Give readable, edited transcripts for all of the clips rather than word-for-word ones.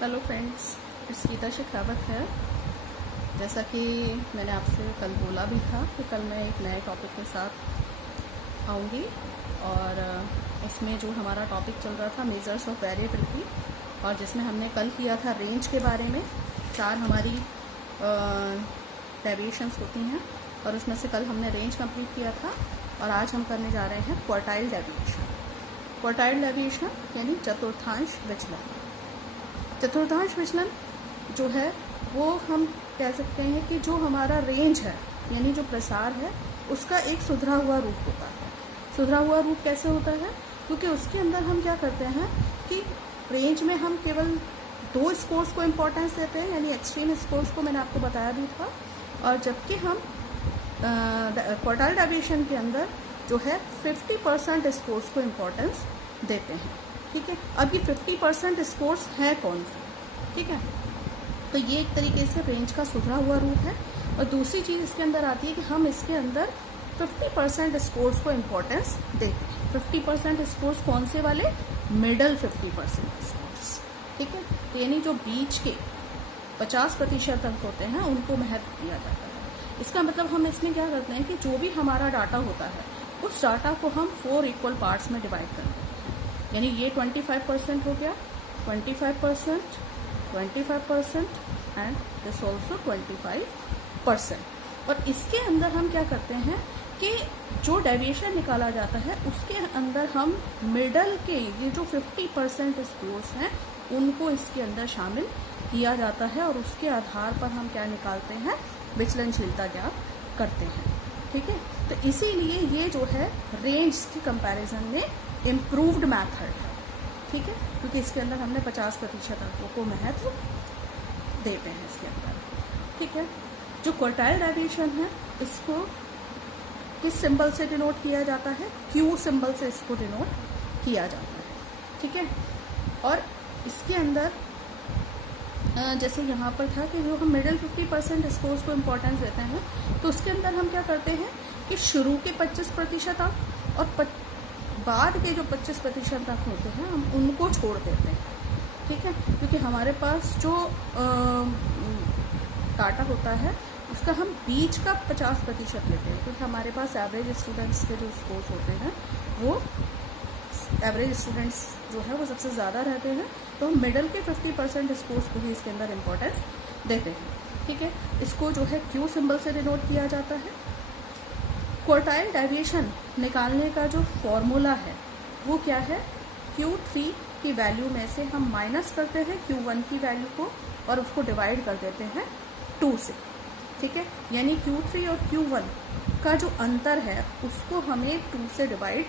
Hello friends, it's Geeta Shekhawat है। जैसा कि मैंने आपसे कल बोला भी था कि कल मैं एक नए टॉपिक के साथ आऊँगी और इसमें जो हमारा टॉपिक चल रहा था मेजर्स ऑफ वेरिएबिलिटी, और जिसमें हमने कल किया था रेंज के बारे में। 4 हमारी डेविएशंस होती हैं और उसमें से कल हमने रेंज कंप्लीट किया था और आज हम करने जा रहे हैं क्वार्टाइल डेविएशन। क्वार्टाइल डेविएशन यानी चतुर्थांश विचलन। चतुर्थांश विचलन जो है वो हम कह सकते हैं कि जो हमारा रेंज है यानी जो प्रसार है उसका एक सुधरा हुआ रूप होता है। सुधरा हुआ रूप कैसे होता है? क्योंकि उसके अंदर हम क्या करते हैं कि रेंज में हम केवल 2 स्कोर्स को इम्पोर्टेंस देते हैं, यानी एक्सट्रीम स्कोर्स को मैंने आपको बताया भी था। और जबकि हम क्वार्टाइल डेविएशन के अंदर जो है 50% स्कोर्स को इम्पोर्टेंस देते हैं। ठीक है, अब ये 50% स्कोर्स हैं कौन से? ठीक है, तो ये एक तरीके से रेंज का सुधरा हुआ रूप है। और दूसरी चीज़ इसके अंदर आती है कि हम इसके अंदर 50% स्कोर्स को इम्पोर्टेंस देते हैं। 50% स्कोर्स कौन से वाले? Middle 50% scores. ठीक है, तो यानी जो बीच के 50% अंक होते हैं उनको महत्व दिया जाता है। इसका मतलब हम इसमें क्या करते हैं कि जो भी हमारा डाटा होता है उस डाटा को हम 4 इक्वल पार्ट्स में डिवाइड कर देते हैं। यानी ये 25% हो गया, 25%, 25% एंड दिस ऑल्सो 25%। और इसके अंदर हम क्या करते हैं कि जो डेविएशन निकाला जाता है उसके अंदर हम मिडल के ये जो 50% स्कोर्स हैं उनको इसके अंदर शामिल किया जाता है और उसके आधार पर हम क्या निकालते हैं? विचलनशीलता ज्ञात करते हैं। ठीक है, तो इसीलिए ये जो है रेंज की कंपैरिजन में इम्प्रूव्ड मैथड है। ठीक है, क्योंकि इसके अंदर हमने 50% अंकों को महत्व देते हैं इसके अंदर। ठीक है, जो क्वार्टाइल डेविएशन है इसको किस सिंबल से डिनोट किया जाता है? क्यू सिंबल से इसको डिनोट किया जाता है। ठीक है, और इसके अंदर जैसे यहाँ पर था कि जो हम मिडिल 50% स्कोर्स को इम्पोर्टेंस देते हैं तो उसके अंदर हम क्या करते हैं कि शुरू के 25% अंक और बाद के जो 25% अंक होते हैं हम उनको छोड़ देते हैं। ठीक है, क्योंकि हमारे पास जो डाटा होता है उसका हम बीच का 50% लेते हैं, क्योंकि हमारे पास एवरेज स्टूडेंट्स के जो स्कोर्स होते हैं वो एवरेज स्टूडेंट्स जो है वो सबसे ज़्यादा रहते हैं, तो हम मिडल के 50% स्कोर्स को ही इसके अंदर इम्पोर्टेंस देते हैं। ठीक है, इसको जो है क्यू सिंबल से डिनोट किया जाता है। क्वार्टाइल डेविएशन निकालने का जो फॉर्मूला है वो क्या है? Q3 की वैल्यू में से हम माइनस करते हैं Q1 की वैल्यू को और उसको डिवाइड कर देते हैं 2 से। ठीक है, यानी Q3 और Q1 का जो अंतर है उसको हमें 2 से डिवाइड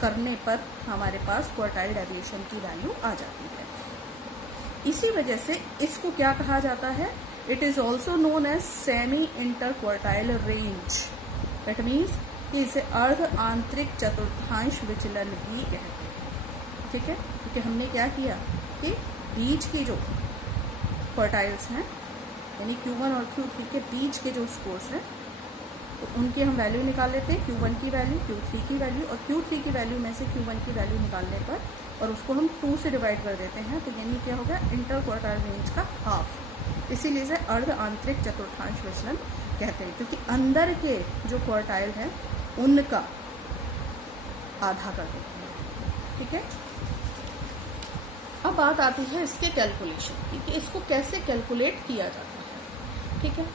करने पर हमारे पास क्वार्टाइल डेविएशन की वैल्यू आ जाती है। इसी वजह से इसको क्या कहा जाता है? It is also known as semi interquartile range. That means कि इसे अर्ध आंतरिक चतुर्थांश विचलन भी कहते हैं। ठीक है, क्योंकि हमने क्या किया कि बीच की जो क्वार्टाइल्स हैं यानी Q1 और Q3 के बीच के जो स्कोर्स हैं तो उनकी हम वैल्यू निकाल लेते हैं, Q1 की वैल्यू, Q3 की वैल्यू, और Q3 की वैल्यू में से Q1 की वैल्यू निकालने पर और उसको हम 2 से डिवाइड कर देते हैं, तो यानी क्या हो गया? इंटर क्वार्टाइल रेंज का हाफ। इसीलिए इसे अर्ध आंतरिक चतुर्थांश विचलन कहते हैं, क्योंकि अंदर के जो क्वार्टाइल है उनका आधा कर देते हैं। ठीक है, अब बात आती है इसके कैलकुलेशन की कि इसको कैसे कैलकुलेट किया जाता है। ठीक है,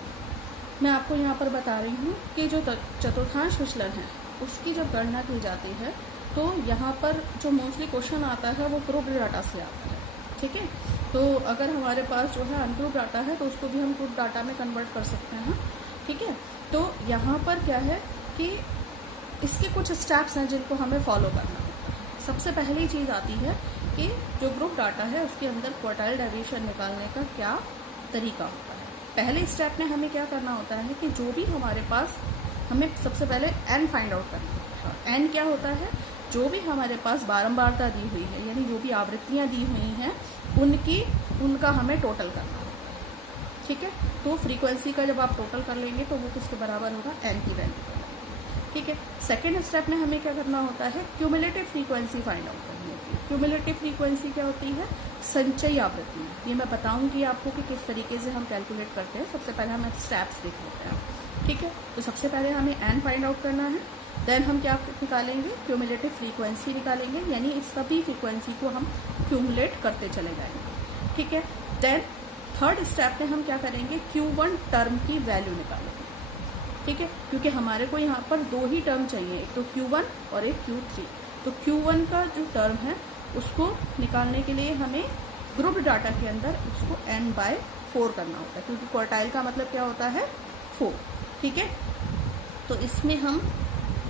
मैं आपको यहाँ पर बता रही हूँ कि जो चतुर्थांश विचलन है उसकी जब गणना की जाती है तो यहाँ पर जो मोस्टली क्वेश्चन आता है वो ग्रुप डाटा से आता है। ठीक है, तो अगर हमारे पास जो है अनग्रुप डाटा है तो उसको भी हम ग्रुप डाटा में कन्वर्ट कर सकते हैं। ठीक है, तो यहाँ पर क्या है कि इसके कुछ स्टेप्स हैं जिनको हमें फॉलो करना होता है। सबसे पहली चीज़ आती है कि जो ग्रुप डाटा है उसके अंदर क्वार्टाइल डेविएशन निकालने का क्या तरीका होता है। पहले स्टेप में हमें क्या करना होता है कि जो भी हमारे पास, हमें सबसे पहले n फाइंड आउट करना होता है। n क्या होता है? जो भी हमारे पास बारंबारता दी हुई है यानी जो भी आवृत्तियाँ दी हुई हैं उनका हमें टोटल करना होता है। ठीक है, तो फ्रीक्वेंसी का जब आप टोटल कर लेंगे तो वो किसके बराबर होगा? n की वैल्यू। ठीक है। सेकेंड स्टेप में हमें क्या करना होता है, क्यूमुलेटिव फ्रीक्वेंसी फाइंड आउट करनी होती है। क्यूमुलेटिव फ्रीक्वेंसी क्या होती है, संचयी आवृत्ति। ये मैं बताऊंगी आपको कि किस तरीके से हम कैलकुलेट करते हैं। सबसे पहले हम स्टेप्स देख लेते हैं, ठीक है। तो सबसे पहले हमें एन फाइंड आउट करना है, देन हम क्या निकालेंगे, क्यूमुलेटिव फ्रीक्वेंसी निकालेंगे, यानी इस सभी फ्रीक्वेंसी को हम क्यूमुलेट करते चले जाएंगे, ठीक है। देन थर्ड स्टेप में हम क्या करेंगे, Q1 टर्म की वैल्यू निकालेंगे, ठीक है, क्योंकि हमारे को यहाँ पर दो ही टर्म चाहिए, एक तो Q1 और एक Q3। तो Q1 का जो टर्म है उसको निकालने के लिए हमें ग्रुप डाटा के अंदर उसको n/4 करना होता है, क्योंकि क्वार्टाइल का मतलब क्या होता है, 4, ठीक है। तो इसमें हम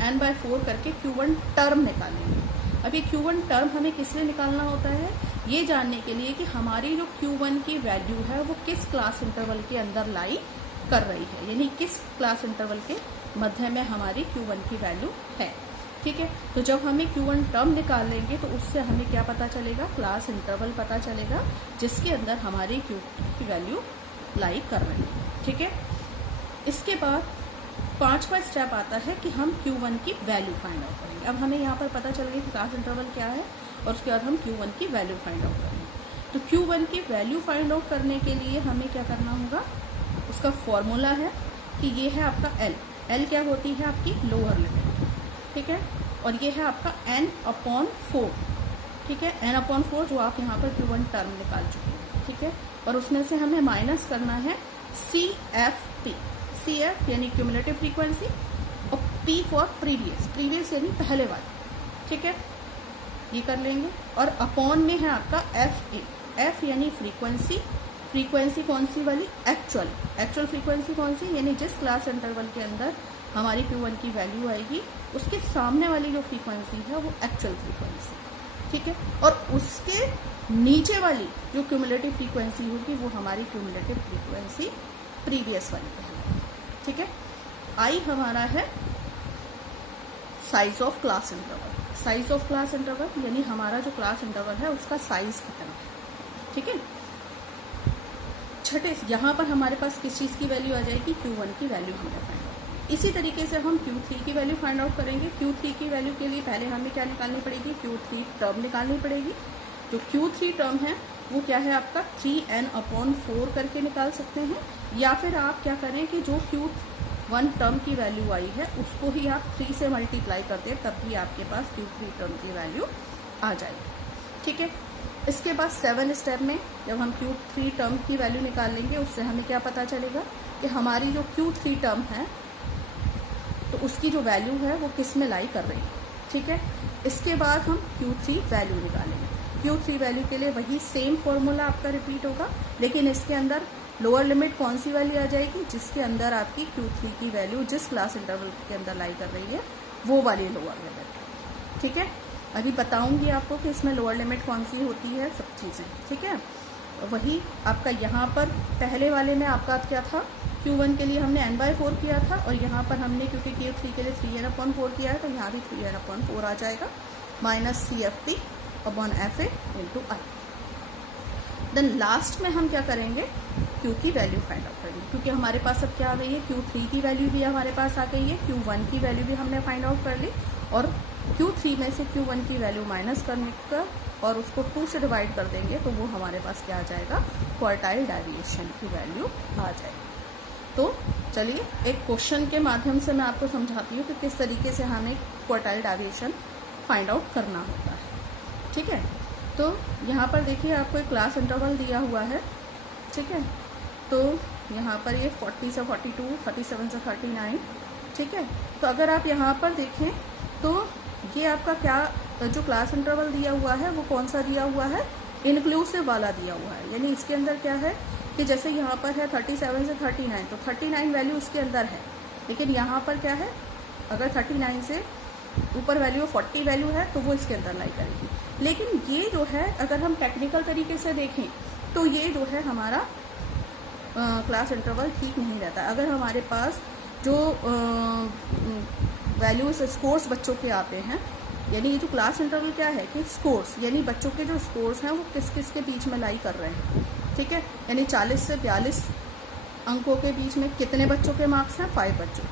n/4 करके Q1 टर्म निकालेंगे। अब ये Q1 टर्म हमें किस लिए निकालना होता है, ये जानने के लिए कि हमारी जो Q1 की वैल्यू है वो किस क्लास इंटरवल के अंदर लाई कर रही है, यानी किस क्लास इंटरवल के मध्य में हमारी Q1 की वैल्यू है, ठीक है। तो जब हमें Q1 टर्म निकालेंगे तो उससे हमें क्या पता चलेगा, क्लास इंटरवल पता चलेगा जिसके अंदर हमारी Q2 की वैल्यू लाई कर रही है, ठीक है। इसके बाद पांचवा स्टेप आता है कि हम Q1 की वैल्यू फाइंड आउट करेंगे। अब हमें यहाँ पर पता चल गया कि क्लास इंटरवल क्या है, और उसके बाद हम Q1 की वैल्यू फाइंड आउट करेंगे। तो Q1 की वैल्यू फाइंड आउट करने के लिए हमें क्या करना होगा, उसका फॉर्मूला है कि ये है आपका L क्या होती है, आपकी लोअर लिमिट, ठीक है, और ये है आपका n/4, ठीक है, n/4 जो आप यहाँ पर Q1 टर्म निकाल चुके हैं, ठीक है। और उसमें से हमें माइनस करना है CFP, CF यानी क्यूमुलेटिव फ्रीक्वेंसी, और P फॉर प्रीवियस यानी पहले वाली, ठीक है, ये कर लेंगे। और अपॉन में है आपका F यानी फ्रीक्वेंसी कौन सी वाली, एक्चुअल फ्रीक्वेंसी कौन सी, यानी जिस क्लास इंटरवल के अंदर हमारी Q1 की वैल्यू आएगी उसके सामने वाली जो फ्रीक्वेंसी है वो एक्चुअल फ्रीक्वेंसी, ठीक है। और उसके नीचे वाली जो क्यूमुलेटिव फ्रीक्वेंसी होगी वो हमारी क्यूमुलेटिव फ्रीक्वेंसी प्रीवियस वाली है, ठीक है। I हमारा है साइज ऑफ क्लास इंटरवल, यानी हमारा जो क्लास इंटरवल है उसका साइज कितना है, ठीक है। छठे यहाँ पर हमारे पास किस चीज़ की वैल्यू आ जाएगी, Q1 की वैल्यू हमें फाइंड आउट। इसी तरीके से हम Q3 की वैल्यू फाइंड आउट करेंगे। Q3 की वैल्यू के लिए पहले हमें क्या निकालनी पड़ेगी, Q3 टर्म निकालनी पड़ेगी। जो Q3 टर्म है वो क्या है आपका 3n/4 करके निकाल सकते हैं, या फिर आप क्या करें कि जो Q1 टर्म की वैल्यू आई है उसको ही आप 3 से मल्टीप्लाई कर दें, तब भी आपके पास Q3 टर्म की वैल्यू आ जाएगी, ठीक है। इसके बाद 7 स्टेप में जब हम Q3 टर्म की वैल्यू निकाल लेंगे उससे हमें क्या पता चलेगा कि हमारी जो Q3 टर्म है तो उसकी जो वैल्यू है वो किस में लाई कर रही है, ठीक है। इसके बाद हम Q3 वैल्यू निकालेंगे। Q3 वैल्यू के लिए वही सेम फॉर्मूला आपका रिपीट होगा, लेकिन इसके अंदर लोअर लिमिट कौन सी वाली आ जाएगी, जिसके अंदर आपकी Q3 की वैल्यू जिस क्लास इंटरवल के अंदर लाई कर रही है वो वाली लोअर लिमिट, ठीक है। अभी बताऊंगी आपको कि इसमें लोअर लिमिट कौन सी होती है, सब चीज़ें, ठीक है। वही आपका यहाँ पर पहले वाले में आपका क्या था, Q1 के लिए हमने n/4 किया था, और यहाँ पर हमने क्योंकि Q3 के लिए 3n/4 किया है तो यहाँ भी 3n/4 आ जाएगा, minus CFP/FA × I। Then last में हम क्या करेंगे, Q की वैल्यू फाइंड आउट करेंगे, क्योंकि हमारे पास अब क्या आ गई है, Q3 की वैल्यू भी हमारे पास आ गई है, Q1 की वैल्यू भी हमने फाइंड आउट कर ली, और Q3 में से Q1 की वैल्यू माइनस करने का और उसको 2 से डिवाइड कर देंगे तो वो हमारे पास क्या आ जाएगा, क्वार्टाइल डेविएशन की वैल्यू आ जाएगी। तो चलिए एक क्वेश्चन के माध्यम से मैं आपको समझाती हूँ कि किस तरीके से हमें क्वार्टाइल डेविएशन फाइंड आउट करना होता है, ठीक है। तो यहाँ पर देखिए आपको एक क्लास इंटरवल दिया हुआ है, ठीक है। तो यहाँ पर ये 40 से 42, 37 से 39, ठीक है। तो अगर आप यहाँ पर देखें तो ये आपका क्या जो क्लास इंटरवल दिया हुआ है वो कौन सा दिया हुआ है, इंक्लूसिव वाला दिया हुआ है, यानी इसके अंदर क्या है कि जैसे यहाँ पर है 37 से 39, तो 39 वैल्यू इसके अंदर है, लेकिन यहाँ पर क्या है, अगर 39 से ऊपर वैल्यू 40 वैल्यू है तो वो इसके अंदर लाई करेगी। लेकिन ये जो है अगर हम टेक्निकल तरीके से देखें तो ये जो है हमारा क्लास इंटरवल ठीक नहीं रहता। अगर हमारे पास जो वैल्यूज स्कोर्स बच्चों के आते हैं, यानी ये जो क्लास इंटरवल क्या है कि स्कोर्स, यानी बच्चों के जो स्कोर्स हैं वो किस किस के बीच में लाई कर रहे हैं, ठीक है। यानी 40 से 42 अंकों के बीच में कितने बच्चों के मार्क्स हैं, 5 बच्चों।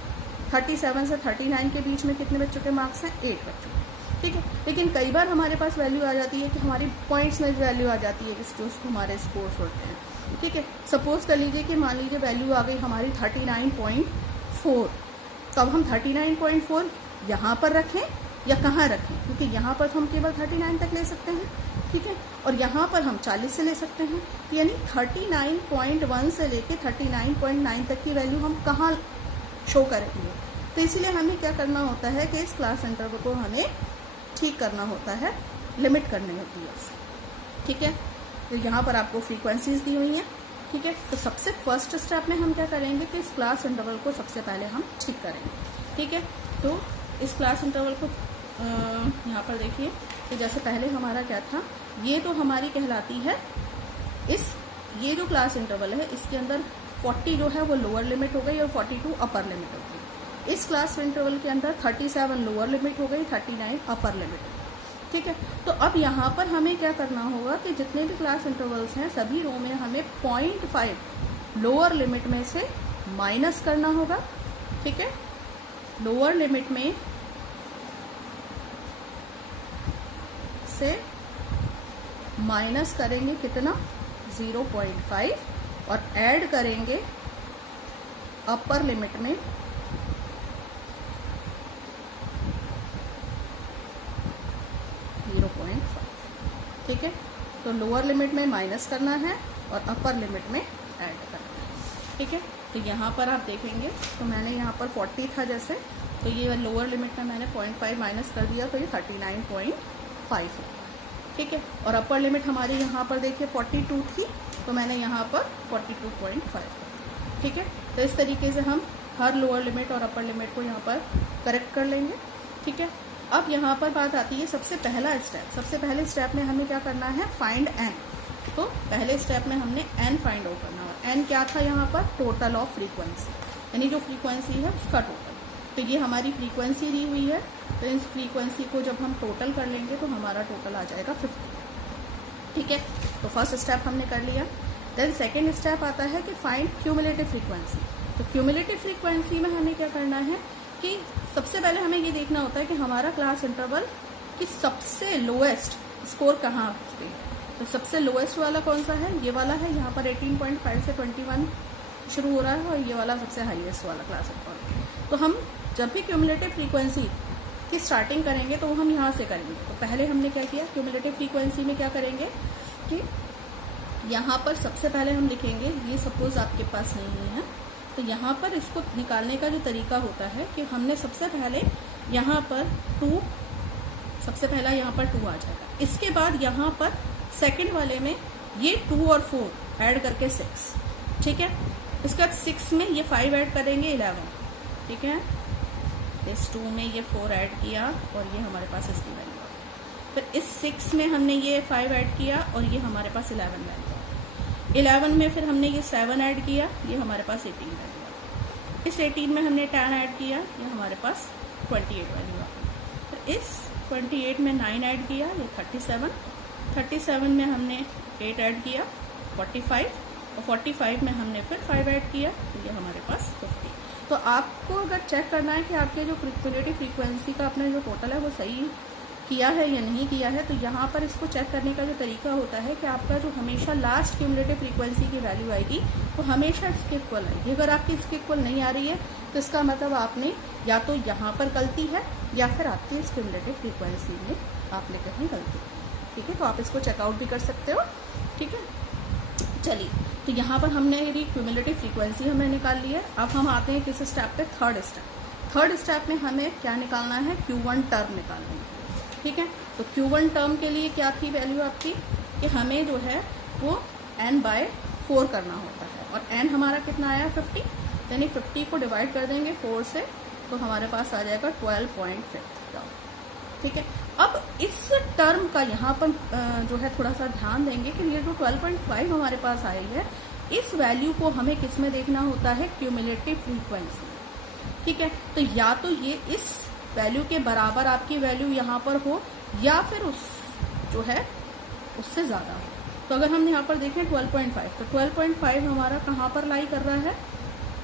37 से 39 के बीच में कितने बच्चों के मार्क्स हैं? 8 बच्चों के, ठीक है। लेकिन कई बार हमारे पास वैल्यू आ जाती है कि हमारी पॉइंट्स में वैल्यू आ जाती है कि जो हमारे स्कोर्स होते हैं, ठीक है। सपोज कर लीजिए कि मान लीजिए वैल्यू आ गई हमारी 39.4, तो अब हम 39.4 यहाँ पर रखें या कहाँ रखें, क्योंकि यहाँ पर तो हम केवल 39 तक ले सकते हैं, ठीक है, और यहाँ पर हम 40 से ले सकते हैं, यानी 39.1 से लेके 39.9 तक की वैल्यू हम कहाँ शो करेंगे। तो इसीलिए हमें क्या करना होता है कि इस क्लास इंटरवल को हमें ठीक करना होता है, लिमिट करनी होती है उसे, ठीक है। तो यहाँ पर आपको फ्रीक्वेंसीज दी हुई हैं, ठीक है। तो सबसे फर्स्ट स्टेप में हम क्या करेंगे कि इस क्लास इंटरवल को सबसे पहले हम ठीक करेंगे, ठीक है। तो इस क्लास इंटरवल को यहाँ पर देखिए कि जैसे पहले हमारा क्या था, ये तो हमारी कहलाती है ये जो क्लास इंटरवल है इसके अंदर 40 जो है वो लोअर लिमिट हो गई और 42 अपर लिमिट हो गई। इस क्लास इंटरवल के अंदर 37 लोअर लिमिट हो गई, 39 अपर लिमिट हो गई, ठीक है। तो अब यहाँ पर हमें क्या करना होगा कि जितने भी क्लास इंटरवल्स हैं सभी रो में हमें 0.5 लोअर लिमिट में से माइनस करना होगा, ठीक है। लोअर लिमिट में से माइनस करेंगे कितना? 0.5 और ऐड करेंगे अपर लिमिट में 0.5, ठीक है। तो लोअर लिमिट में माइनस करना है और अपर लिमिट में ऐड करना है, ठीक है। तो यहाँ पर आप देखेंगे तो मैंने यहाँ पर 40 था जैसे, तो ये लोअर लिमिट में मैंने 0.5 माइनस कर दिया तो ये 39.5 होगा, ठीक है। और अपर लिमिट हमारी यहाँ पर देखिए 42 थी तो मैंने यहाँ पर 42.5, ठीक है। तो इस तरीके से हम हर लोअर लिमिट और अपर लिमिट को यहाँ पर करेक्ट कर लेंगे, ठीक है। अब यहाँ पर बात आती है सबसे पहला स्टेप। सबसे पहले स्टेप में हमें क्या करना है? Find N. तो पहले स्टेप में हमने एन फाइंड आउट करना है। एन क्या था यहाँ पर? टोटल ऑफ फ्रीक्वेंसी, यानी जो फ्रीक्वेंसी है उसका टोटल। तो ये हमारी फ्रीक्वेंसी दी हुई है, तो इस फ्रीक्वेंसी को जब हम टोटल कर लेंगे तो हमारा टोटल आ जाएगा 50, ठीक है। तो फर्स्ट स्टेप हमने कर लिया। देन सेकेंड स्टेप आता है कि फाइंड क्यूमुलेटिव फ्रीक्वेंसी। तो क्यूमुलेटिव फ्रीक्वेंसी में हमें क्या करना है कि सबसे पहले हमें ये देखना होता है कि हमारा क्लास इंटरवल की सबसे लोएस्ट स्कोर कहाँ पे है। तो सबसे लोएस्ट वाला कौन सा है? ये वाला है, यहाँ पर 18.5 से 21 शुरू हो रहा है, और ये वाला सबसे हाईएस्ट वाला क्लास इंटरवल। तो हम जब भी क्यूमुलेटिव फ्रीक्वेंसी की स्टार्टिंग करेंगे तो हम यहाँ से करेंगे। तो पहले हमने क्या किया, क्यूमुलेटिव फ्रीक्वेंसी में क्या करेंगे कि यहाँ पर सबसे पहले हम लिखेंगे, ये सपोज आपके पास नहीं है, तो यहाँ पर इसको निकालने का जो तरीका होता है कि हमने सबसे पहले यहाँ पर 2, सबसे पहला यहाँ पर 2 आ जाएगा। इसके बाद यहाँ पर सेकंड वाले में ये 2 और 4 ऐड करके 6, ठीक है। इसके बाद 6 में ये 5 ऐड करेंगे 11, ठीक है। इस 2 में ये 4 ऐड किया और ये हमारे पास इसकी वैल्यू आ गई। फिर इस 6 में हमने ये 5 ऐड किया और ये हमारे पास 11 वैल्यू आ गई। 11 में फिर हमने ये 7 ऐड किया, ये हमारे पास 18 वैल्यू आ गई। इस 18 में हमने 10 ऐड किया, ये हमारे पास 28 वैल्यू आ गई। फिर इस 28 में 9 ऐड किया, ये 37 में हमने 8 ऐड किया 45, और 45 में हमने फिर 5 ऐड किया, तो ये हमारे पास 50। तो आपको अगर चेक करना है कि आपके जो क्यूमुलेटिव फ्रीक्वेंसी का अपना जो टोटल है वो सही किया है या नहीं किया है, तो यहाँ पर इसको चेक करने का जो तरीका होता है कि आपका जो हमेशा लास्ट क्यूमुलेटिव फ्रीक्वेंसी की वैल्यू आएगी वो हमेशा इसके इक्वल आएगी। अगर आपकी इसके इक्वल नहीं आ रही है तो इसका मतलब आपने या तो यहाँ पर गलती है या फिर आपकी इस क्यूमुलेटिव फ्रीक्वेंसी में आपने कहीं गलती की, ठीक है। तो आप इसको चेकआउट भी कर सकते हो, ठीक है। चलिए, तो यहाँ पर हमने यदि क्यूमुलेटिव फ्रीक्वेंसी हमें निकाल ली है। अब हम आते हैं किस स्टेप पे? थर्ड स्टेप में हमें क्या निकालना है? Q1 टर्म निकालनी है, ठीक है। तो Q1 टर्म के लिए क्या थी वैल्यू आपकी कि हमें जो है वो n/4 करना होता है, और n हमारा कितना आया? 50, यानी 50 को डिवाइड कर देंगे 4 से तो हमारे पास आ जाएगा 12.5 टर्म, ठीक है। अब इस टर्म का यहाँ पर जो है थोड़ा सा ध्यान देंगे कि ये जो 12.5 हमारे पास आई है, इस वैल्यू को हमें किस में देखना होता है? क्यूमुलेटिव फ्रीक्वेंसी, ठीक है। तो या तो ये इस वैल्यू के बराबर आपकी वैल्यू यहाँ पर हो या फिर उस जो है उससे ज़्यादा हो। तो अगर हम यहाँ पर देखें 12.5, तो 12.5 हमारा कहाँ पर लाई कर रहा है?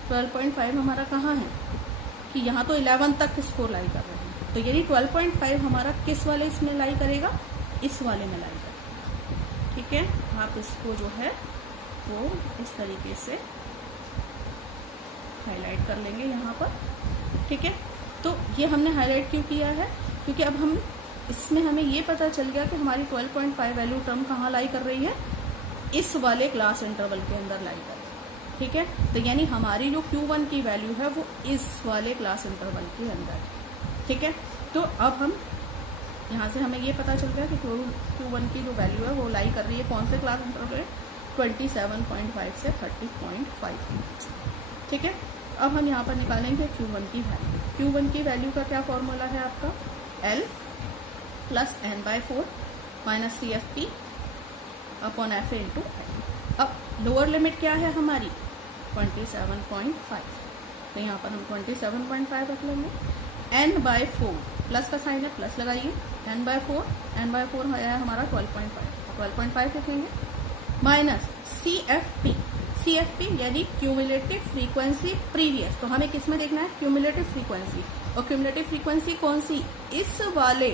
12.5 हमारा कहाँ है? कि यहाँ तो 11 तक स्कोर लाई कर रहे हैं, तो यानी 12.5 हमारा किस वाले इसमें लाई करेगा, इस वाले में लाई करेगा। ठीक है, आप इसको जो है वो इस तरीके से हाईलाइट कर लेंगे यहाँ पर। ठीक है, तो ये हमने हाईलाइट क्यों किया है, क्योंकि अब हम इसमें हमें ये पता चल गया कि हमारी 12.5 वैल्यू टर्म कहाँ लाई कर रही है, इस वाले क्लास इंटरवल के अंदर लाई कर रही है। ठीक है, तो यानी हमारी जो Q1 की वैल्यू है वो इस वाले क्लास इंटरवल के अंदर है। ठीक है, तो अब हम यहाँ से हमें ये पता चल गया कि Q1 की जो वैल्यू है वो लाई कर रही है कौन से क्लास इंटरवल है, 27.5 से 30.5 के बीच। ठीक है, अब हम यहाँ पर निकालेंगे Q1 की वैल्यू। Q1 की वैल्यू का क्या फॉर्मूला है आपका, L plus n/4 minus CFP upon FA into L। अब लोअर लिमिट क्या है हमारी 27.5, तो यहाँ पर हम 27.5 रख लेंगे। n/4 प्लस का साइन है, प्लस लगाइए, n/4 है हमारा 12.5 लिखेंगे, माइनस CFP यानी क्यूमुलेटिव फ्रीक्वेंसी प्रीवियस। तो हमें किस में देखना है, क्यूमुलेटिव फ्रीक्वेंसी, और क्यूमुलेटिव फ्रीक्वेंसी कौन सी, इस वाले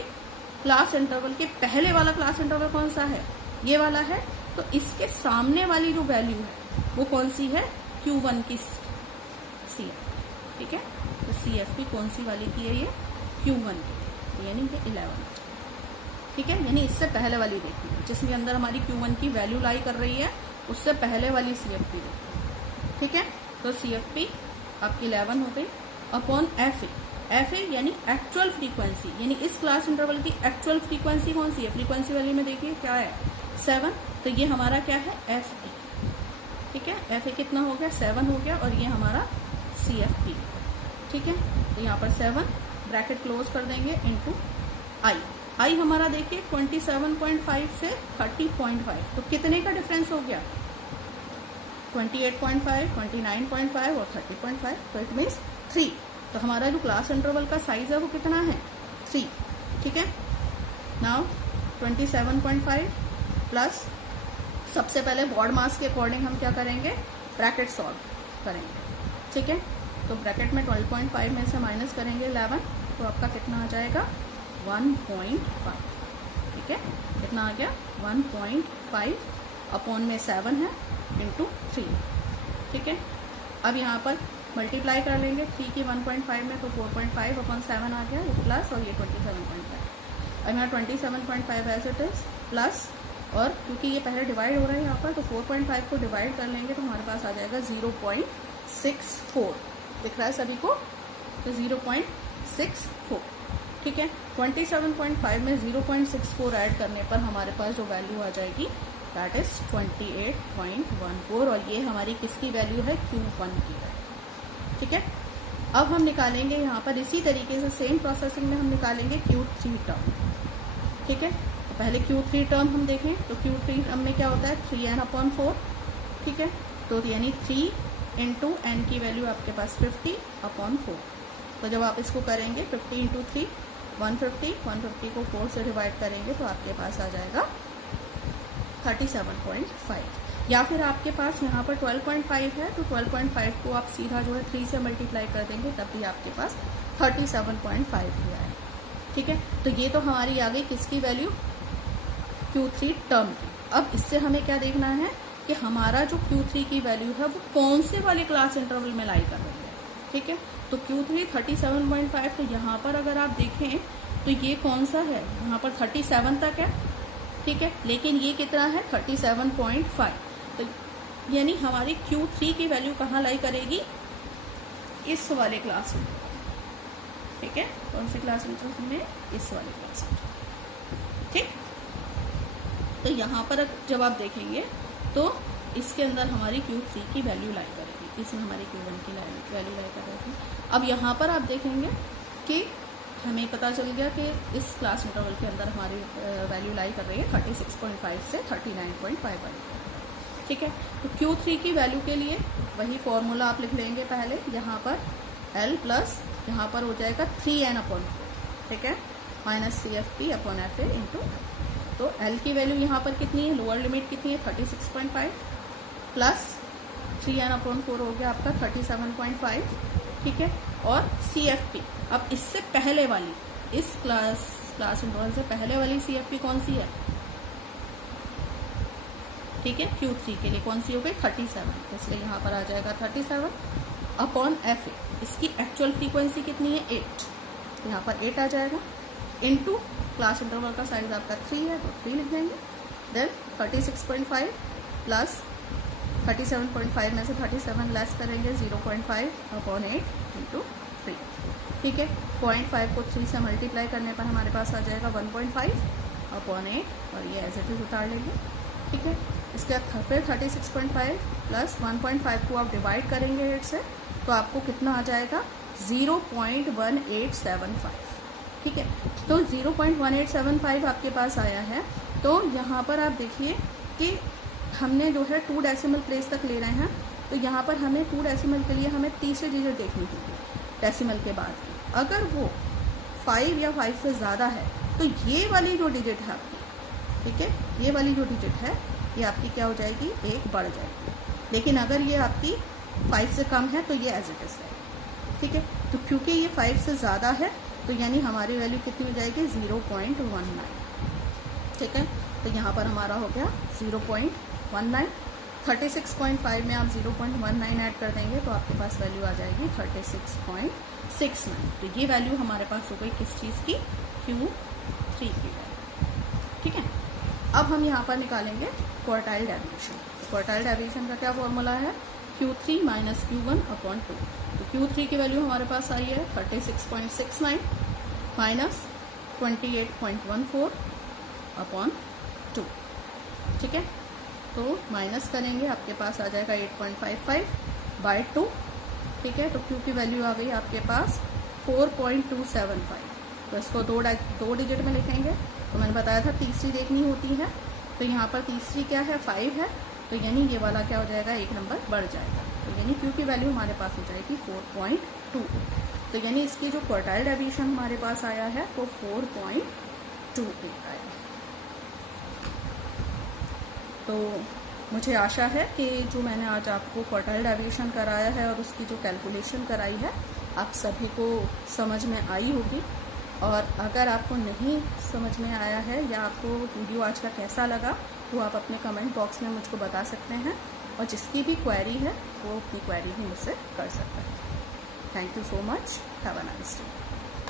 क्लास इंटरवल के पहले वाला क्लास इंटरवल कौन सा है, ये वाला है, तो इसके सामने वाली जो वैल्यू है वो कौन सी है, Q1 की CFP। ठीक है, तो CFP कौन सी वाली की है, ये Q1 की, यानी कि 11। ठीक है, यानी इससे पहले वाली देखिए जिसके अंदर हमारी Q1 की वैल्यू लाई कर रही है, उससे पहले वाली CFP देखिए। ठीक है, तो CFP आपकी 11 हो गई अपॉन FA यानी एक्चुअल फ्रीक्वेंसी, यानी इस क्लास इंटरवल की एक्चुअल फ्रीक्वेंसी कौन सी है, फ्रीक्वेंसी वैल्यू में देखिए क्या है 7, तो ये हमारा क्या है FA। ठीक है, FA कितना हो गया 7 हो गया, और ये हमारा CFP। ठीक है, तो यहाँ पर 7 ब्रैकेट क्लोज कर देंगे इंटू आई हमारा देखिए 27.5 से 30.5, तो कितने का डिफरेंस हो गया 28.5, 29.5 और 30.5, तो इट मीन्स 3। तो हमारा जो क्लास इंटरवल का साइज है वो कितना है 3। ठीक है, नाउ 27.5 प्लस, सबसे पहले बॉड मास के अकॉर्डिंग हम क्या करेंगे, ब्रैकेट सॉल्व करेंगे। ठीक है, तो ब्रैकेट में 12.5 में से माइनस करेंगे 11, तो आपका कितना आ जाएगा 1.5। ठीक है, कितना आ गया 1.5 अपॉन में 7 है इंटू 3। ठीक है, अब यहाँ पर मल्टीप्लाई कर लेंगे 3 की 1.5 में, तो 4.5 अपॉन 7 आ गया, ये प्लस और ये 27.5। अब यहाँ 27.5 एज इट इज प्लस, और क्योंकि ये पहले डिवाइड हो रहा है यहाँ पर, तो 4.5 को डिवाइड कर लेंगे तो हमारे पास आ जाएगा 0.64। दिख रहा है सभी को, तो 0.64। ठीक है, 27.5 में 0.64 ऐड करने पर हमारे पास जो वैल्यू आ जाएगी दैट इज 28.14, और ये हमारी किसकी वैल्यू है, Q1 की वैल्यू। ठीक है, अब हम निकालेंगे यहाँ पर इसी तरीके से सेम प्रोसेसिंग में हम निकालेंगे Q3 टर्म। ठीक है, तो पहले Q3 टर्म हम देखें, तो Q3 टर्म में क्या होता है 3n/4। ठीक है, तो यानी 3 इंटू n की वैल्यू आपके पास 50/4। तो जब आप इसको करेंगे 50 इंटू 3 150 को 4 से डिवाइड करेंगे तो आपके पास आ जाएगा 37.5, या फिर आपके पास यहाँ पर 12.5 है, तो 12.5 को आप सीधा जो है 3 से मल्टीप्लाई कर देंगे, तब भी आपके पास 37.5 ही आएगा। ठीक है, तो ये तो हमारी आ गई किसकी वैल्यू, Q3 टर्म की। अब इससे हमें क्या देखना है कि हमारा जो Q3 की वैल्यू है वो कौन से वाले क्लास इंटरवल में लाई कर रही है। ठीक है, तो Q3 37.5, तो यहाँ पर अगर आप देखें तो ये कौन सा है, यहाँ पर 37 तक है। ठीक है, लेकिन ये कितना है 37.5, तो यानी हमारी Q3 की वैल्यू कहाँ लाई करेगी, इस वाले क्लास में। ठीक है, कौन से क्लास इंटरवल में, इस वाले क्लास में। ठीक, तो यहाँ पर जब आप देखेंगे तो इसके अंदर हमारी Q3 की वैल्यू लाई करेगी, इसमें हमारी Q1 की वैल्यू लाई करेगी। अब यहाँ पर आप देखेंगे कि हमें पता चल गया कि इस क्लास इंटरवल के अंदर हमारी वैल्यू लाई कर रही है 36.5 से 39.5 वाली। ठीक है, तो Q3 की वैल्यू के लिए वही फॉर्मूला आप लिख लेंगे पहले, यहाँ पर L प्लस यहाँ पर हो जाएगा 3n/4। ठीक है, माइनस CFP/FA इंटू। तो L की वैल्यू यहाँ पर कितनी है, लोअर लिमिट कितनी है 36.5 प्लस 3n/4 हो गया आपका 37.5। ठीक है, और CFP। अब इससे पहले वाली, इस क्लास इंटरवल से पहले वाली CFP कौन सी है? ठीक है, Q3 के लिए कौन सी हो गई? 37, इसलिए यहाँ पर आ जाएगा 37 अपॉन FA। इसकी एक्चुअल फ्रीक्वेंसी कितनी है? 8, तो यहाँ पर 8 आ जाएगा, इनटू क्लास इंटरवल का साइज आपका 3 है तो 3 लिख देंगे। देन 36.5 प्लस 37.5 में से 37 लेस करेंगे 0.5 अपॉन 8 इंटू 3। ठीक है, 0.5 को 3 से मल्टीप्लाई करने पर हमारे पास आ जाएगा 1.5 अपॉन 8 और ये एज इट इज उतार लेंगे। ठीक है, इसके बाद फिर 36.5 प्लस 1.5 को आप डिवाइड करेंगे 8 से तो आपको कितना आ जाएगा? 0.1875। ठीक है, तो 0.1875 आपके पास आया है। तो यहाँ पर आप देखिए कि हमने जो है 2 डेसिमल प्लेस तक ले रहे हैं, तो यहाँ पर हमें 2 डेसिमल के लिए हमें तीसरी डिजिट देखनी होगी डेसिमल के बाद। अगर वो 5 या 5 से ज़्यादा है तो ये वाली जो डिजिट है आपकी, ठीक है, ये वाली जो डिजिट है ये आपकी क्या हो जाएगी? 1 बढ़ जाएगी। लेकिन अगर ये आपकी 5 से कम है तो ये एज इट इज़ है। ठीक है, तो क्योंकि ये 5 से ज़्यादा है तो यानी हमारी वैल्यू कितनी हो जाएगी? 0.19। ठीक है, तो यहाँ पर हमारा हो गया 0.19। 36.5 में आप 0.19 ऐड कर देंगे तो आपके पास वैल्यू आ जाएगी 36.69। तो ये वैल्यू हमारे पास हो गई किस चीज़ की? Q3 की वैल्यू। ठीक है, अब हम यहाँ पर निकालेंगे क्वार्टाइल डेविएशन। क्वार्टाइल डेविएशन का क्या फॉर्मूला है? Q3 minus Q1 upon 2। तो Q3 की वैल्यू हमारे पास आई है 36.69 माइनस 28.14 अपॉन 2। ठीक है, तो माइनस करेंगे आपके पास आ जाएगा 8.55 बाय 2। ठीक है, तो Q की वैल्यू आ गई आपके पास 4.275। तो इसको दो डिजिट में लिखेंगे। तो मैंने बताया था तीसरी देखनी होती है, तो यहाँ पर तीसरी क्या है? 5 है, तो यानी ये वाला क्या हो जाएगा? 1 नंबर बढ़ जाएगा। तो यानी Q की वैल्यू हमारे पास हो जाएगी 4.2। तो यानी इसकी जो क्वार्टाइल डेविएशन हमारे पास आया है वो 4.28 आया। तो मुझे आशा है कि जो मैंने आज आपको क्वार्टाइल डेविएशन कराया है और उसकी जो कैलकुलेशन कराई है आप सभी को समझ में आई होगी। और अगर आपको नहीं समझ में आया है या आपको वीडियो आज का कैसा लगा तो आप अपने कमेंट बॉक्स में मुझको बता सकते हैं, और जिसकी भी क्वेरी है वो अपनी क्वेरी भी मुझसे कर सकता है। Thank you so much, have a nice day.